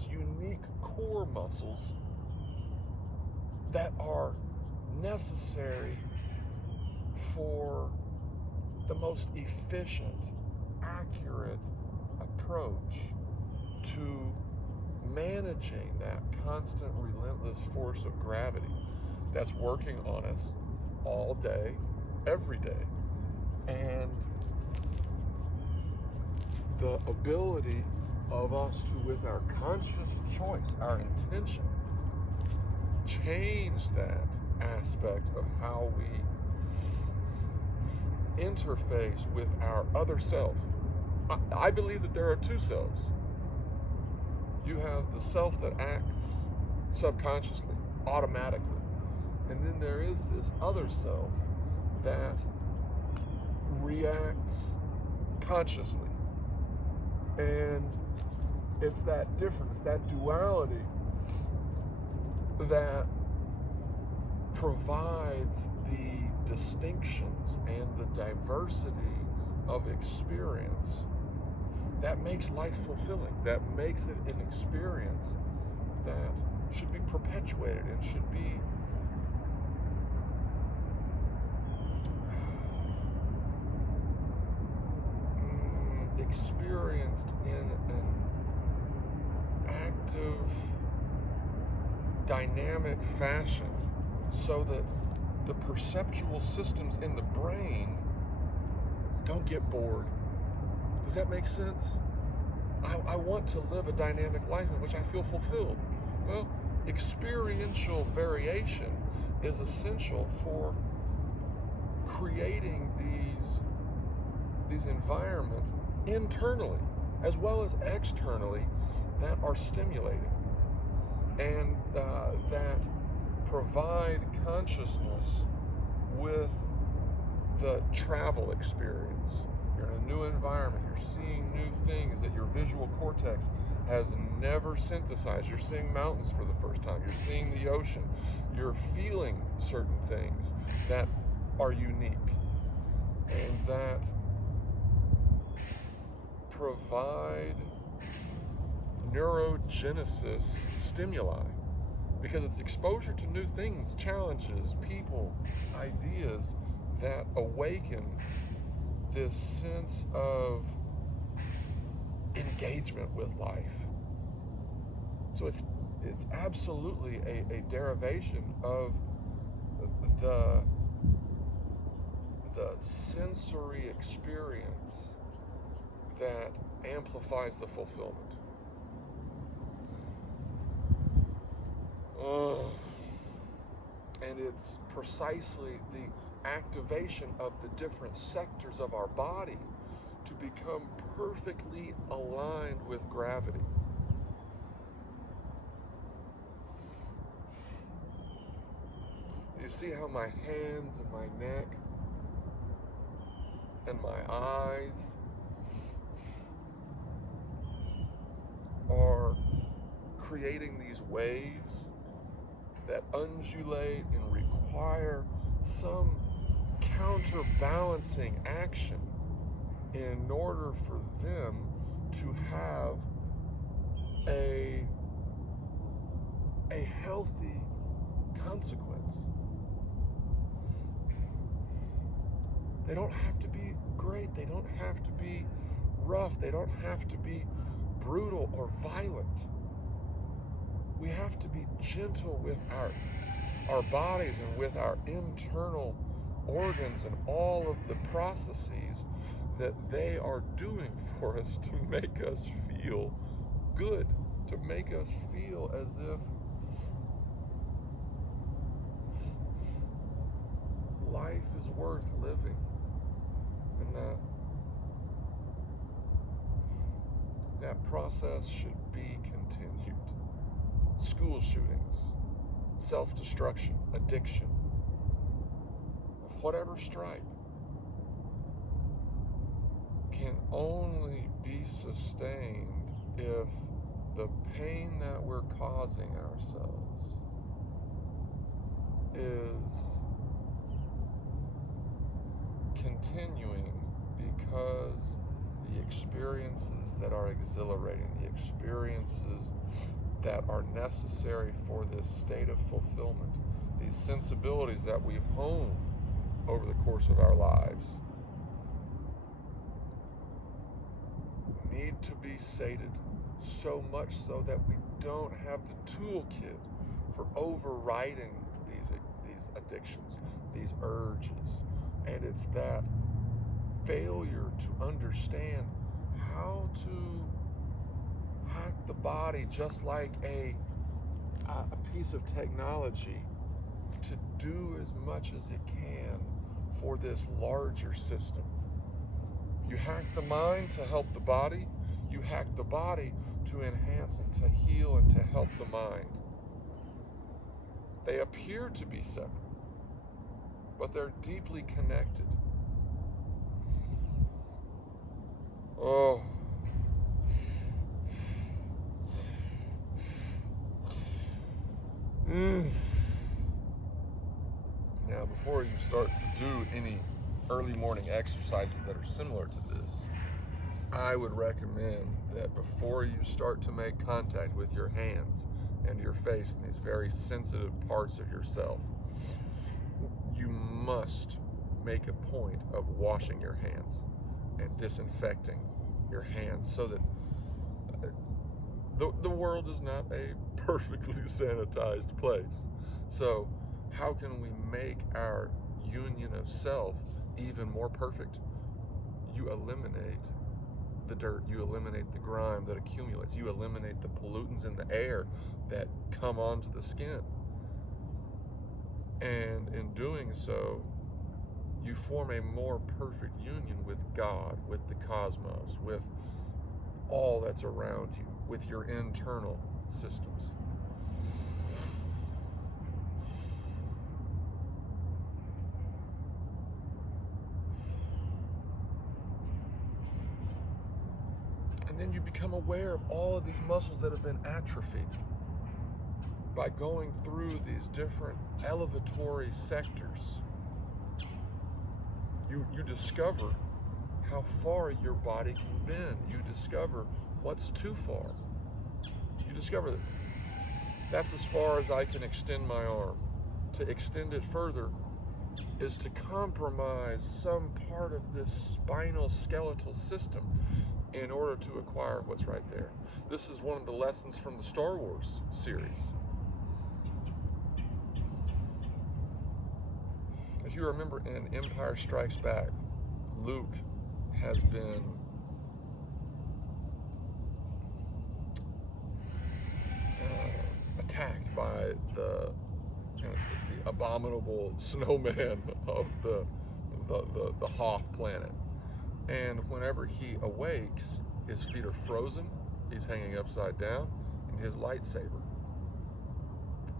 most unique core muscles that are necessary for the most efficient, accurate approach to managing that constant, relentless force of gravity that's working on us all day, every day. And the ability of us to, with our conscious choice, our intention, change that aspect of how we interface with our other self. I believe that there are two selves. You have the self that acts subconsciously, automatically. And then there is this other self that reacts consciously. And it's that difference, that duality that provides the distinctions and the diversity of experience that makes life fulfilling, that makes it an experience that should be perpetuated and should be experienced in an active, dynamic fashion, so that the perceptual systems in the brain don't get bored. Does that make sense? I want to live a dynamic life in which I feel fulfilled. Well, experiential variation is essential for creating these environments internally as well as externally that are stimulating and that provide consciousness with the travel experience. You're in a new environment, you're seeing new things that your visual cortex has never synthesized. You're seeing mountains for the first time, you're seeing the ocean, you're feeling certain things that are unique and that provide neurogenesis stimuli, because it's exposure to new things, challenges, people, ideas that awaken this sense of engagement with life. So it's absolutely a derivation of the sensory experience that amplifies the fulfillment. And it's precisely the activation of the different sectors of our body to become perfectly aligned with gravity. You see how my hands and my neck and my eyes are creating these waves that undulate and require some counterbalancing action in order for them to have a healthy consequence. They don't have to be great, they don't have to be rough, they don't have to be brutal or violent. We have to be gentle with our bodies and with our internal organs and all of the processes that they are doing for us to make us feel good, to make us feel as if life is worth living, and that process should be continued. School shootings, self-destruction, addiction, of whatever stripe, can only be sustained if the pain that we're causing ourselves is continuing because the experiences that are exhilarating, the experiences that are necessary for this state of fulfillment, these sensibilities that we've honed over the course of our lives, need to be sated, so much so that we don't have the toolkit for overriding these addictions, these urges. And it's that failure to understand how to hack the body, just like a piece of technology, to do as much as it can for this larger system. You hack the mind to help the body. You hack the body to enhance and to heal and to help the mind. They appear to be separate, but they're deeply connected. Oh. Now, before you start to do any early morning exercises that are similar to this, I would recommend that before you start to make contact with your hands and your face and these very sensitive parts of yourself, you must make a point of washing your hands and disinfecting your hands, so that the world is not a perfectly sanitized place. So how can we make our union of self even more perfect? You eliminate the dirt, you eliminate the grime that accumulates, you eliminate the pollutants in the air that come onto the skin. And in doing so, you form a more perfect union with God, with the cosmos, with all that's around you, with your internal systems. And then you become aware of all of these muscles that have been atrophied by going through these different elevatory sectors. You discover how far your body can bend. You discover what's too far. You discover that that's as far as I can extend my arm. To extend it further is to compromise some part of this spinal skeletal system in order to acquire what's right there. This is one of the lessons from the Star Wars series. If you remember, in Empire Strikes Back, Luke has been attacked by the abominable snowman of the Hoth planet. And whenever he awakes, his feet are frozen, he's hanging upside down, and his lightsaber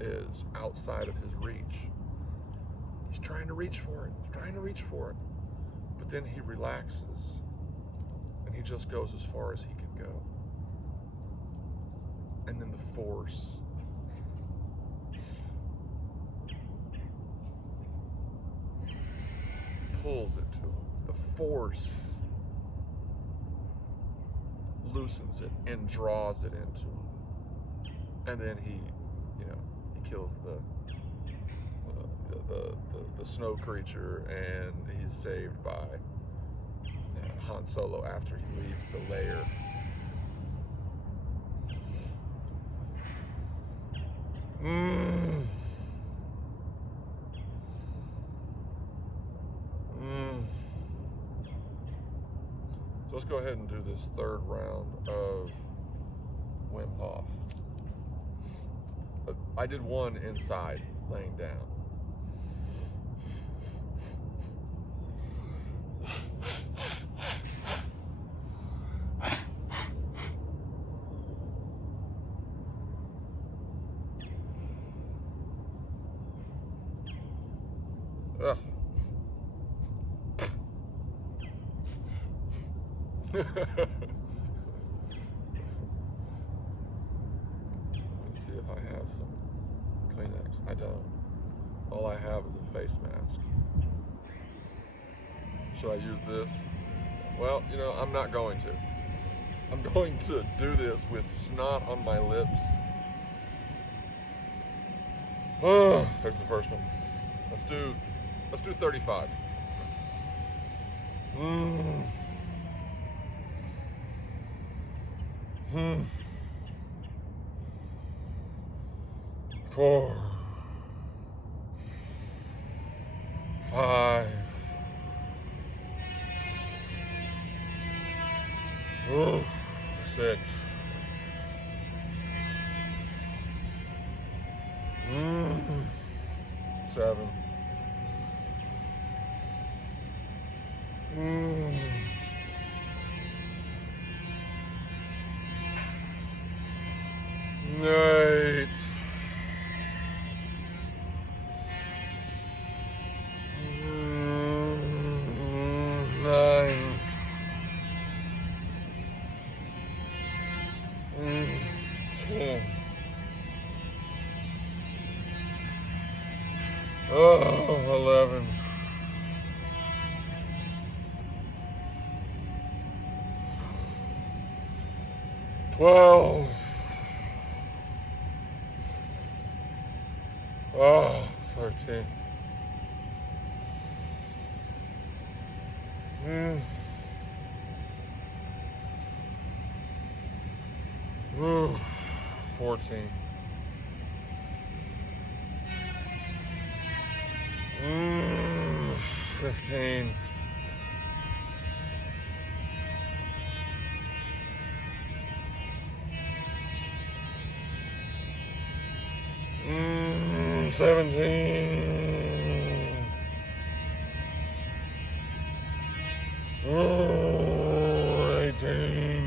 is outside of his reach. He's trying to reach for it, but then he relaxes, and he just goes as far as he can go. And then the Force pulls it to him. The Force loosens it and draws it into him. And then he kills the snow creature, and he's saved by Han Solo after he leaves the lair. So let's go ahead and do this third round of Wim Hof. I did one inside, laying down. Ugh. Let's see if I have some Kleenex. I don't. All I have is a face mask. Should I use this? Well, I'm not going to. I'm going to do this with snot on my lips. Oh, there's the first one. Let's do 35. Mm. 4, 5. 6. 7. 8. 9. 10. 11. 12. 13. 14. 15. 17. 18.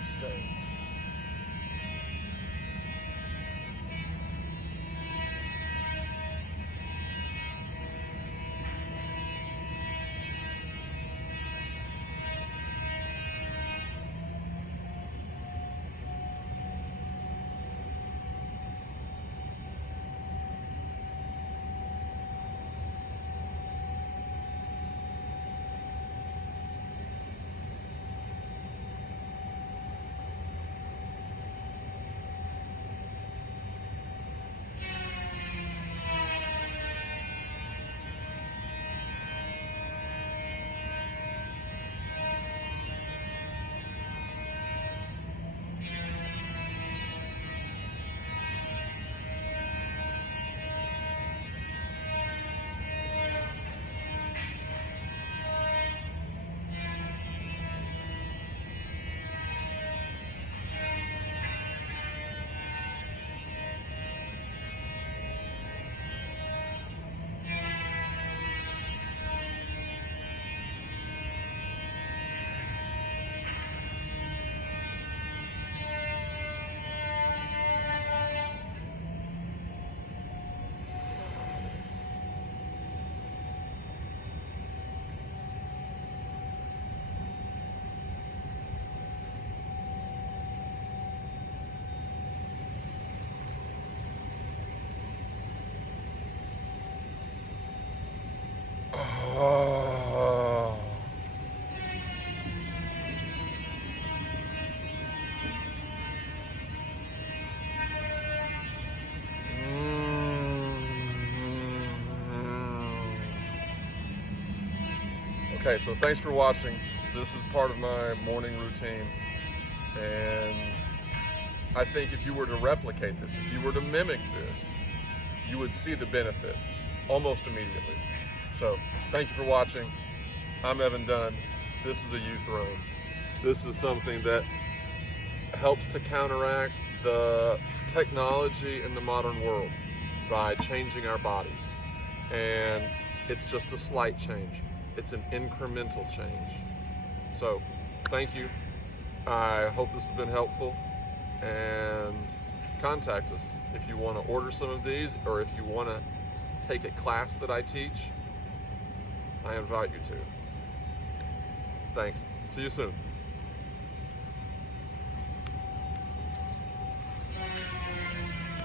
Abstain. Okay, so thanks for watching. This is part of my morning routine, and I think if you were to replicate this, if you were to mimic this, you would see the benefits almost immediately. So thank you for watching. I'm Evan Dunn. This is a uThrone. This is something that helps to counteract the technology in the modern world by changing our bodies. And it's just a slight change. It's an incremental change. So thank you. I hope this has been helpful, and contact us if you want to order some of these, or if you want to take a class that I teach. I invite you to. Thanks. See you soon.